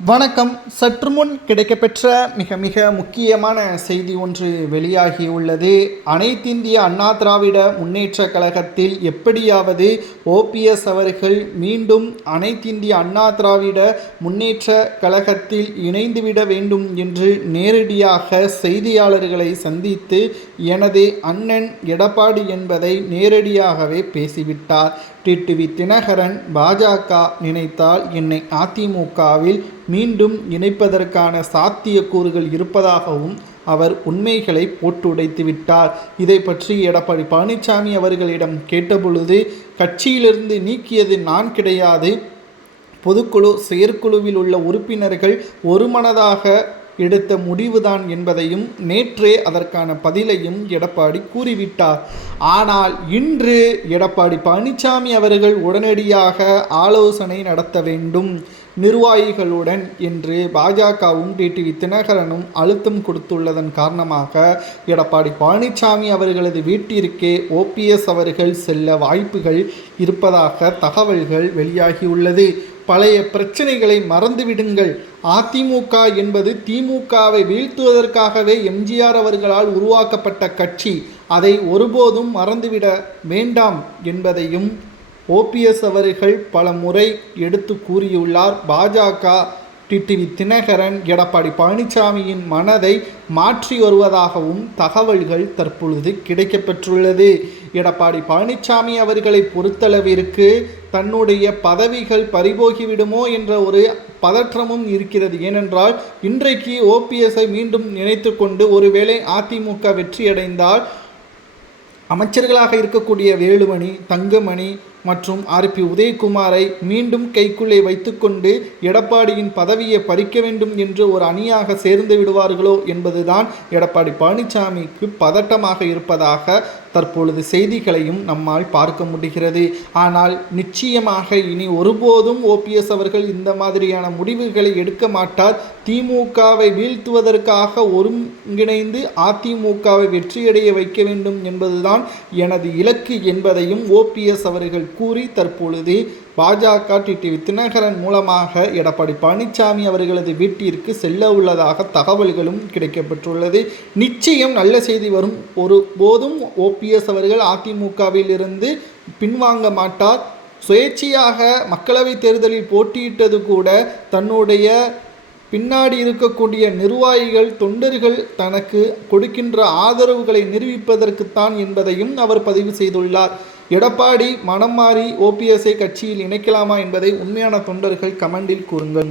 வணக்கம். சற்று முன் கிடைக்கப்பெற்ற மிக மிக முக்கியமான செய்தி ஒன்று வெளியாகியுள்ளது. அனைத்திந்திய அண்ணா திராவிட முன்னேற்றக் கழகத்தில் எப்படியாவது ஓபிஎஸ் அவர்கள் மீண்டும் அனைத்திந்திய அண்ணா திராவிட முன்னேற்றக் கழகத்தில் இணைந்துவிட வேண்டும் என்று நேரடியாக செய்தியாளர்களை சந்தித்து எனது அண்ணன் எடப்பாடி என்பதை நேரடியாகவே பேசிவிட்டார். டிடிவி தினகரன் பாஜக நினைத்தால் என்னை அதிமுகவில் மீண்டும் இணைப்பதற்கான சாத்தியக்கூறுகள் இருப்பதாகவும் அவர் உண்மைகளை போட்டுடைத்து விட்டார். இதை பற்றி எடப்பாடி பழனிசாமி அவர்களிடம் கேட்டபொழுது, கட்சியிலிருந்து நீக்கியது நான் கிடையாது, பொதுக்குழு செயற்குழுவில் உள்ள உறுப்பினர்கள் ஒருமனதாக எடுத்த முடிவுதான் என்பதையும் நேற்றே அதற்கான பதிலையும் எடப்பாடி கூறிவிட்டார். ஆனால் இன்று எடப்பாடி பழனிசாமி அவர்கள் உடனடியாக ஆலோசனை நடத்த வேண்டும் நிர்வாகிகளுடன் என்று பாஜகவும் டிடிவி தினகரனும் அழுத்தம் கொடுத்துள்ளதன் காரணமாக எடப்பாடி பழனிசாமி அவர்களது வீட்டிற்கே ஓபிஎஸ் அவர்கள் செல்ல வாய்ப்புகள் இருப்பதாக தகவல்கள் வெளியாகியுள்ளது. பழைய பிரச்சனைகளை மறந்துவிடுங்கள். அதிமுக என்பது திமுகவை வீழ்த்துவதற்காகவே எம்ஜிஆர் அவர்களால் உருவாக்கப்பட்ட கட்சி. அதை ஒருபோதும் மறந்துவிட வேண்டாம் என்பதையும் ஓபிஎஸ் அவர்கள் பல முறை எடுத்து கூறியுள்ளார். பாஜக டிடிவி தினகரன் எடப்பாடி பழனிசாமியின் மனதை மாற்றி வருவதாகவும் தகவல்கள் தற்பொழுது கிடைக்கப்பெற்றுள்ளது. எடப்பாடி பழனிசாமி அவர்களை பொறுத்தளவிற்கு தன்னுடைய பதவிகள் பறிபோகிவிடுமோ என்ற ஒரு பதற்றமும் இருக்கிறது. ஏனென்றால் இன்றைக்கு ஓபிஎஸ்ஐ மீண்டும் நினைத்து கொண்டு ஒருவேளை அதிமுக வெற்றியடைந்தால் அமைச்சர்களாக இருக்கக்கூடிய வேலுமணி, தங்கமணி மற்றும் ஆர்பி உதயகுமாரை மீண்டும் கைக்குள்ளே வைத்துக்கொண்டு எடப்பாடியின் பதவியை பறிக்க வேண்டும் என்று ஒரு அணியாக சேர்ந்து விடுவார்களோ என்பதுதான் எடப்பாடி பழனிசாமிக்கு பதட்டமாக இருப்பதாக தற்பொழுது செய்திகளையும் நம்மால் பார்க்க முடிகிறது. ஆனால் நிச்சயமாக இனி ஒருபோதும் ஓபிஎஸ் அவர்கள் இந்த மாதிரியான முடிவுகளை எடுக்க மாட்டார். திமுகவை வீழ்த்துவதற்காக ஒருங்கிணைந்து அதிமுகவை வெற்றியடைய வைக்க வேண்டும் என்பதுதான் எனது இலக்கு என்பதையும் ஓபிஎஸ் அவர்கள் கூறி தற்பொழுது பாஜக டிடிவி தினகரன் மூலமாக எடப்பாடி பழனிசாமி அவர்களது வீட்டிற்கு செல்ல உள்ளதாக தகவல்களும் கிடைக்கப்பெற்றுள்ளது. நிச்சயம் நல்ல செய்தி வரும். ஒருபோதும் ஓபிஎஸ் அவர்கள் அதிமுகவில் இருந்து பின்வாங்க மாட்டார். சுயேட்சையாக மக்களவைத் தேர்தலில் போட்டியிட்டது கூட தன்னுடைய பின்னாடி இருக்கக்கூடிய நிர்வாகிகள், தொண்டர்கள் தனக்கு கொடுக்கின்ற ஆதரவுகளை நிரூபிப்பதற்குத்தான் என்பதையும் அவர் பதிவு செய்துள்ளார். எடப்பாடி மனம் மாறி ஓபிஎஸ்ஐ கட்சியில் இணைக்கலாமா என்பதை உண்மையான தொண்டர்கள் கமெண்டில் கூறுங்கள்.